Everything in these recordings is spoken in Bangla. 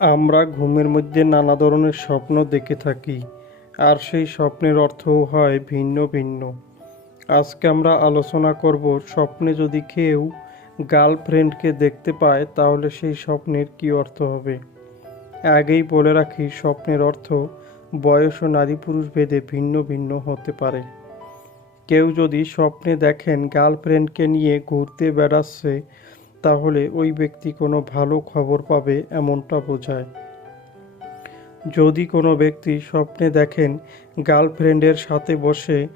আমরা ঘুমের মধ্যে নানা ধরনের স্বপ্ন দেখে থাকি, আর সেই স্বপ্নের অর্থও হয় ভিন্ন ভিন্ন। আজকে আমরা আলোচনা করব স্বপ্নে যদি কেউ গার্লফ্রেন্ডকে দেখতে পায়, তাহলে সেই স্বপ্নের কী অর্থ হবে? আগেই বলে রাখি, স্বপ্নের অর্থ বয়স ও নারী পুরুষ ভেদে ভিন্ন ভিন্ন হতে পারে। কেউ যদি স্বপ্নে দেখেন গার্লফ্রেন্ডকে নিয়ে ঘুরতে বেড়াচ্ছে তাহলে ওই ব্যক্তি কোনো ভালো খবর পাবে এমনটা বোঝায়। যদি কোনো ব্যক্তি স্বপ্নে দেখেন গার্লফ্রেন্ডের সাথে বসে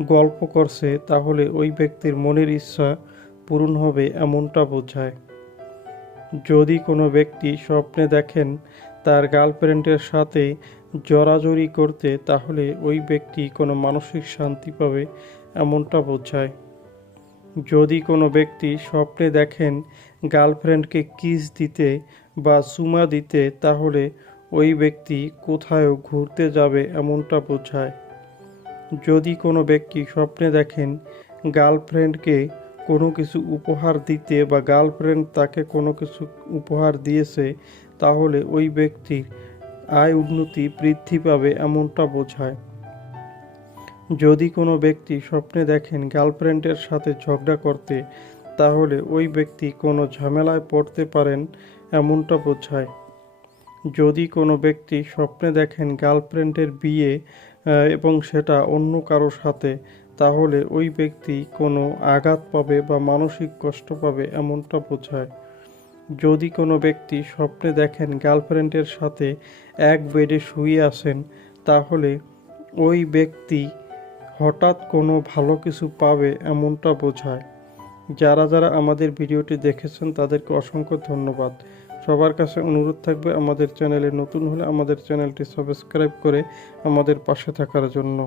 গল্প করছে, তাহলে ওই ব্যক্তির মনের ইচ্ছা পূরণ হবে এমনটা বোঝায়। যদি কোনো ব্যক্তি স্বপ্নে দেখেন তার গার্লফ্রেন্ডের সাথে জড়াজড়ি করতে, তাহলে ওই ব্যক্তি কোনো মানসিক শান্তি পাবে এমনটা বোঝায়। যদি কোনো ব্যক্তি স্বপ্নে দেখেন গার্লফ্রেন্ডকে কিস দিতে বা চুমা দিতে, তাহলে ওই ব্যক্তি কোথাও ঘুরতে যাবে এমনটা বোঝায়। যদি কোনো ব্যক্তি স্বপ্নে দেখেন গার্লফ্রেন্ডকে কোনো কিছু উপহার দিতে বা গার্লফ্রেন্ড তাকে কোনো কিছু উপহার দিয়েছে, তাহলে ওই ব্যক্তির আয় উন্নতি বৃদ্ধি পাবে এমনটা বোঝায়। যদি কোনো ব্যক্তি স্বপ্নে দেখেন গার্লফ্রেন্ডের সাথে ঝগড়া করতে, তাহলে ওই ব্যক্তি কোনো ঝামেলায় পড়তে পারেন এমনটা বোঝায়। যদি কোনো ব্যক্তি স্বপ্নে দেখেন গার্লফ্রেন্ডের বিয়ে এবং সেটা অন্য কারও সাথে, তাহলে ওই ব্যক্তি কোনো আঘাত পাবে বা মানসিক কষ্ট পাবে এমনটা বোঝায়। যদি কোনো ব্যক্তি স্বপ্নে দেখেন গার্লফ্রেন্ডের সাথে এক বেডে শুয়ে আসেন তাহলে ওই ব্যক্তি হঠাৎ কোনো ভালো কিছু পাবে এমনটা বোঝায়। যারা যারা আমাদের ভিডিওটি দেখেছেন, তাদেরকে অসংখ্য ধন্যবাদ। সবার কাছে অনুরোধ থাকবে আমাদের চ্যানেলে নতুন হলে আমাদের চ্যানেলটি সাবস্ক্রাইব করে আমাদের পাশে থাকার জন্য।